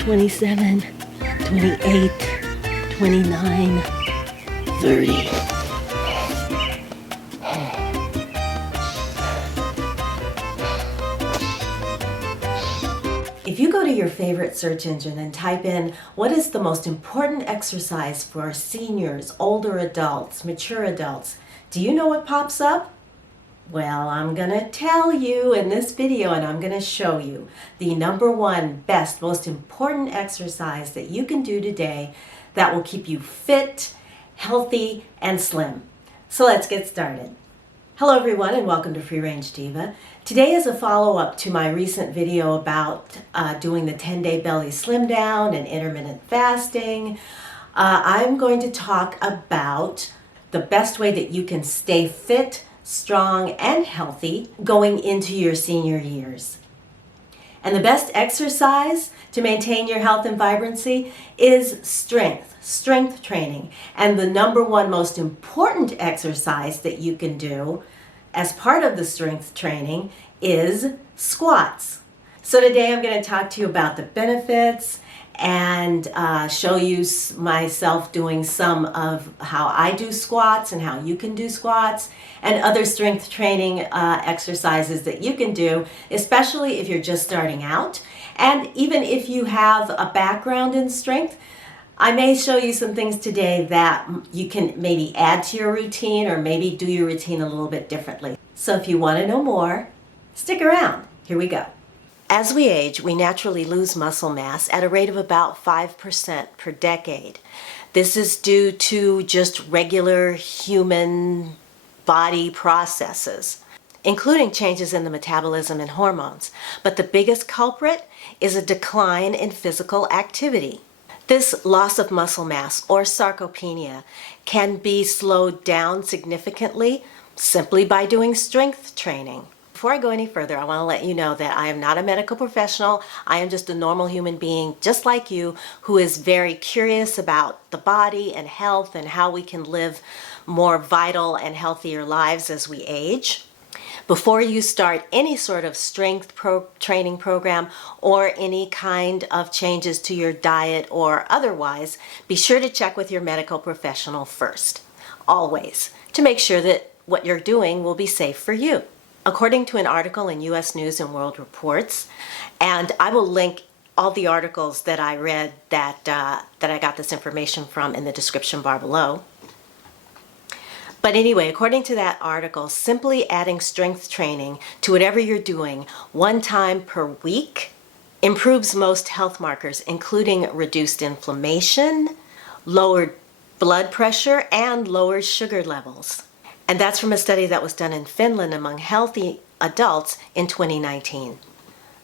27, 28, 29, 30. If you go to your favorite search engine and type in, what is the most important exercise for seniors, older adults, mature adults, do you know what pops up? Well, I'm going to tell you in this video, and I'm going to show you the #1 best, most important exercise that you can do today that will keep you fit, healthy, and slim. So let's get started. Hello everyone, and welcome to Free Range Diva. Today is a follow-up to my recent video about doing the 10-day belly slim down and intermittent fasting. I'm going to talk about the best way that you can stay fit, strong, and healthy going into your senior years. And the best exercise to maintain your health and vibrancy is strength training. And the #1 most important exercise that you can do as part of the strength training is squats. So today I'm going to talk to you about the benefits and show you myself doing some of how I do squats and how you can do squats and other strength training exercises that you can do, especially if you're just starting out. And even if you have a background in strength, I may show you some things today that you can maybe add to your routine or maybe do your routine a little bit differently. So if you want to know more, stick around. Here we go. As we age, we naturally lose muscle mass at a rate of about 5% per decade. This is due to just regular human body processes, including changes in the metabolism and hormones. But the biggest culprit is a decline in physical activity. This loss of muscle mass, or sarcopenia, can be slowed down significantly simply by doing strength training. Before I go any further, I want to let you know that I am not a medical professional. I am just a normal human being, just like you, who is very curious about the body and health and how we can live more vital and healthier lives as we age. Before you start any sort of strength training program or any kind of changes to your diet or otherwise, be sure to check with your medical professional first, always, to make sure that what you're doing will be safe for you. According to an article in U.S. News and World Reports, and I will link all the articles that I read that I got this information from in the description bar below. But anyway, according to that article, simply adding strength training to whatever you're doing 1 time per week improves most health markers, including reduced inflammation, lowered blood pressure, and lowered sugar levels. And that's from a study that was done in Finland among healthy adults in 2019.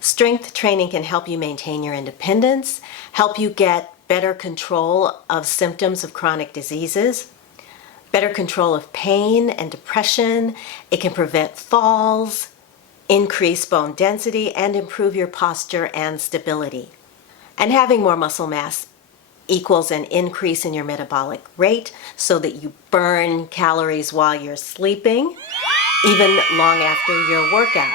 Strength training can help you maintain your independence, help you get better control of symptoms of chronic diseases, better control of pain and depression. It can prevent falls, increase bone density, and improve your posture and stability. And having more muscle mass equals an increase in your metabolic rate so that you burn calories while you're sleeping, even long after your workout.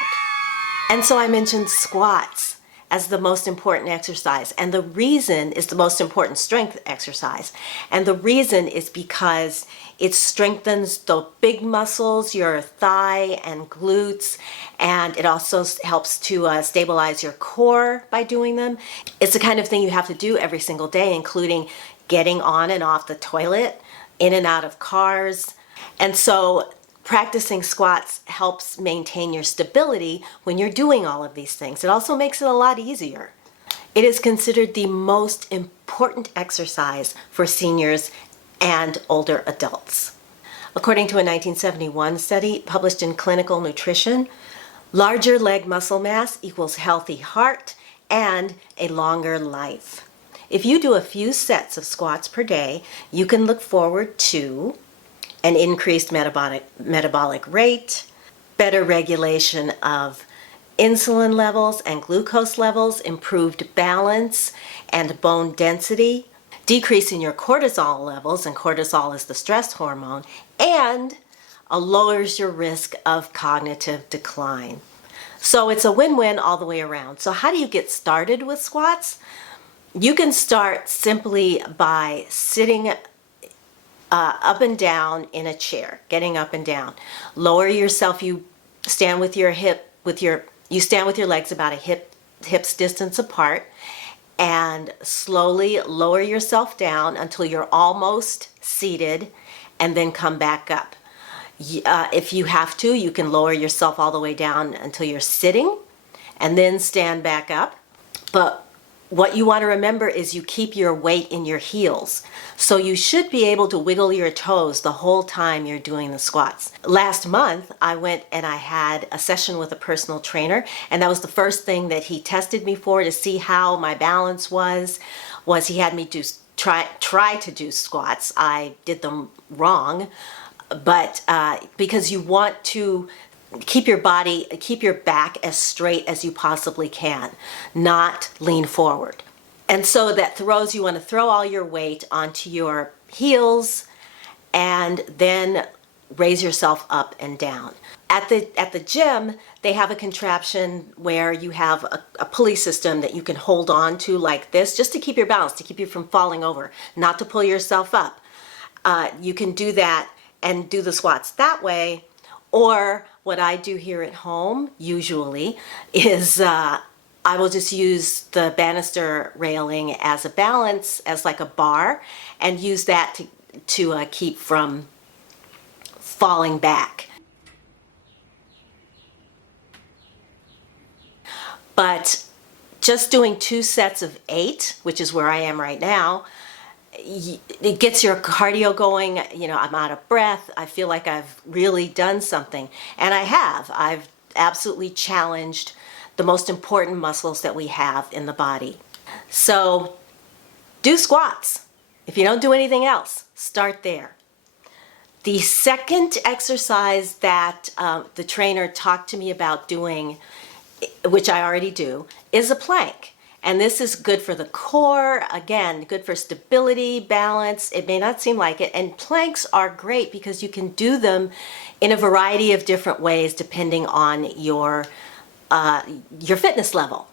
And so I mentioned squats as the most important exercise, and the reason is the most important strength exercise. And the reason is because it strengthens the big muscles, your thigh and glutes, and it also helps to stabilize your core by doing them. It's the kind of thing you have to do every single day, including getting on and off the toilet, in and out of cars. And so practicing squats helps maintain your stability when you're doing all of these things. It also makes it a lot easier. It is considered the most important exercise for seniors and older adults. According to a 1971 study published in Clinical Nutrition, larger leg muscle mass equals healthy heart and a longer life. If you do a few sets of squats per day, you can look forward to an increased metabolic rate, better regulation of insulin levels and glucose levels, improved balance and bone density, decrease in your cortisol levels, and cortisol is the stress hormone, and lowers your risk of cognitive decline. So it's a win-win all the way around. So how do you get started with squats? You can start simply by sitting up and down in a chair, getting up and down. Lower yourself. You stand with your legs about a hips distance apart, and slowly lower yourself down until you're almost seated, and then come back up. If you have to, you can lower yourself all the way down until you're sitting, and then stand back up. But what you want to remember is you keep your weight in your heels. So you should be able to wiggle your toes the whole time you're doing the squats. Last month, I went and I had a session with a personal trainer, and that was the first thing that he tested me for to see how my balance was he had me try to do squats. I did them wrong, but because you want to keep your back as straight as you possibly can, not lean forward. And so you want to throw all your weight onto your heels and then raise yourself up and down. At the gym, they have a contraption where you have a pulley system that you can hold on to like this, just to keep your balance, to keep you from falling over, not to pull yourself up. You can do that and do the squats that way. Or what I do here at home usually is I will just use the banister railing as a balance, as like a bar, and use that to keep from falling back. But just doing 2 sets of 8, which is where I am right now, it gets your cardio going. I'm out of breath. I feel like I've really done something. And I've absolutely challenged the most important muscles that we have in the body. So do squats. If you don't do anything else, start there. The second exercise that the trainer talked to me about doing, which I already do, is a plank. And this is good for the core, again, good for stability, balance. It may not seem like it. And planks are great because you can do them in a variety of different ways depending on your fitness level.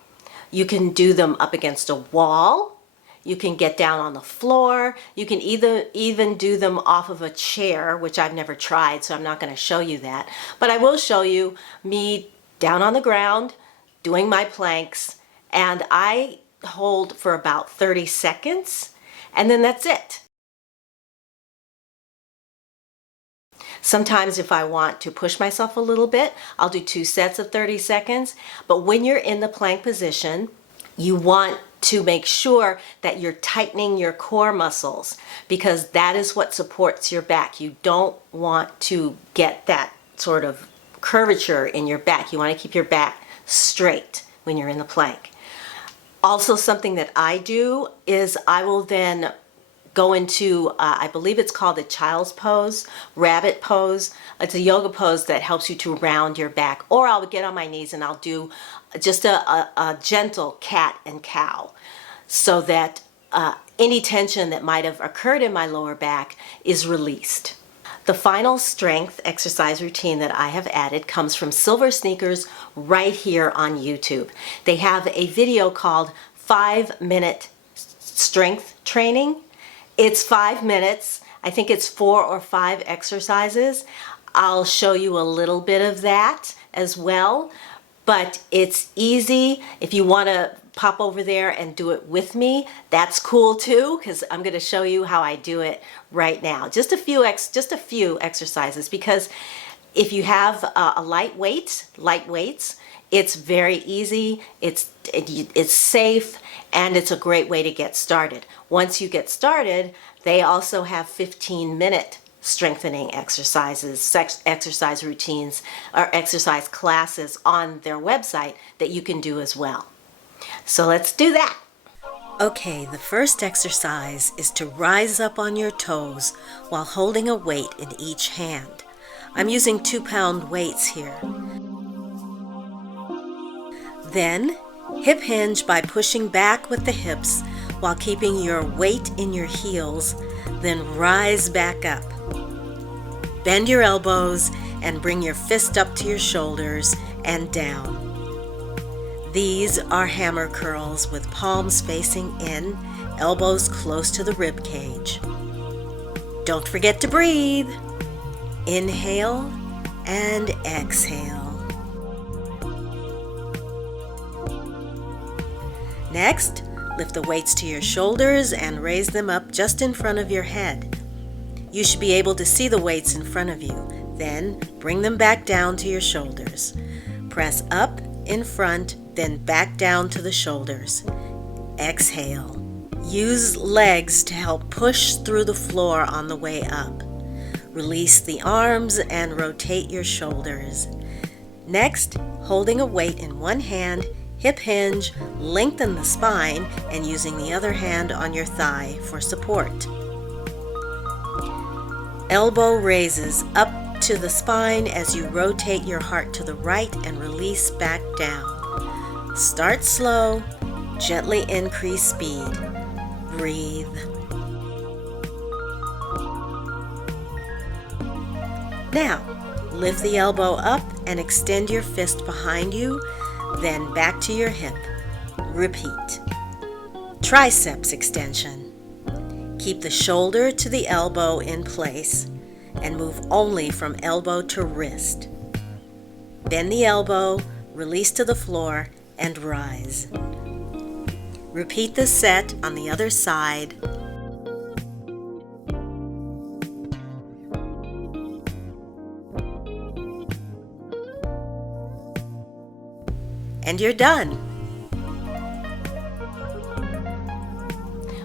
You can do them up against a wall. You can get down on the floor. You can even do them off of a chair, which I've never tried, so I'm not going to show you that. But I will show you me down on the ground doing my planks. And I hold for about 30 seconds, and then that's it. Sometimes if I want to push myself a little bit, I'll do 2 sets of 30 seconds. But when you're in the plank position, you want to make sure that you're tightening your core muscles, because that is what supports your back. You don't want to get that sort of curvature in your back. You want to keep your back straight when you're in the plank. Also, something that I do is I will then go into, I believe it's called the child's pose, rabbit pose. It's a yoga pose that helps you to round your back. Or I'll get on my knees and I'll do just a gentle cat and cow, so that any tension that might have occurred in my lower back is released. The final strength exercise routine that I have added comes from Silver Sneakers right here on YouTube. They have a video called 5-Minute Strength Training. It's 5 minutes. I think it's 4 or 5 exercises. I'll show you a little bit of that as well, but it's easy. If you want to pop over there and do it with me, that's cool too, because I'm going to show you how I do it right now. Just a few exercises, because if you have a light weights, it's very easy, it's safe, and it's a great way to get started. Once you get started, they also have 15-minute strengthening exercises, exercise routines, or exercise classes on their website that you can do as well. So let's do that. Okay, the first exercise is to rise up on your toes while holding a weight in each hand. I'm using 2-pound weights here. Then, hip hinge by pushing back with the hips while keeping your weight in your heels, then rise back up. Bend your elbows and bring your fist up to your shoulders and down. These are hammer curls with palms facing in, elbows close to the rib cage. Don't forget to breathe. Inhale and exhale. Next, lift the weights to your shoulders and raise them up just in front of your head. You should be able to see the weights in front of you. Then bring them back down to your shoulders. Press up in front, then back down to the shoulders. Exhale. Use legs to help push through the floor on the way up. Release the arms and rotate your shoulders. Next, holding a weight in one hand, hip hinge, lengthen the spine, and using the other hand on your thigh for support. Elbow raises up to the spine as you rotate your heart to the right and release back down. Start slow, gently increase speed. Breathe. Now, lift the elbow up and extend your fist behind you, then back to your hip. Repeat. Triceps extension. Keep the shoulder to the elbow in place and move only from elbow to wrist. Bend the elbow, release to the floor, and rise. Repeat this set on the other side. And you're done.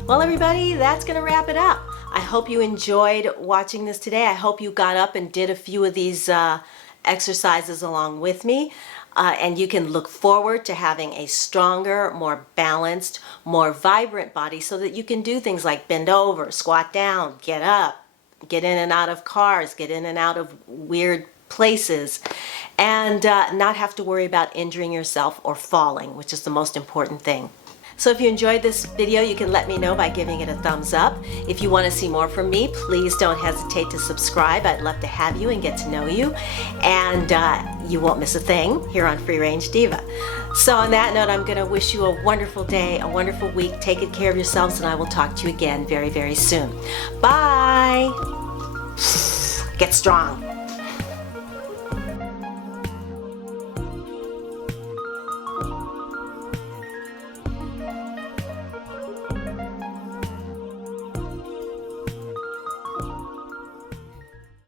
Well, everybody, that's going to wrap it up. I hope you enjoyed watching this today. I hope you got up and did a few of these exercises along with me. And you can look forward to having a stronger, more balanced, more vibrant body so that you can do things like bend over, squat down, get up, get in and out of cars, get in and out of weird places, and not have to worry about injuring yourself or falling, which is the most important thing. So if you enjoyed this video, you can let me know by giving it a thumbs up. If you want to see more from me, please don't hesitate to subscribe. I'd love to have you and get to know you. And you won't miss a thing here on Free Range Diva. So on that note, I'm going to wish you a wonderful day, a wonderful week. Take good care of yourselves, and I will talk to you again very, very soon. Bye. Get strong.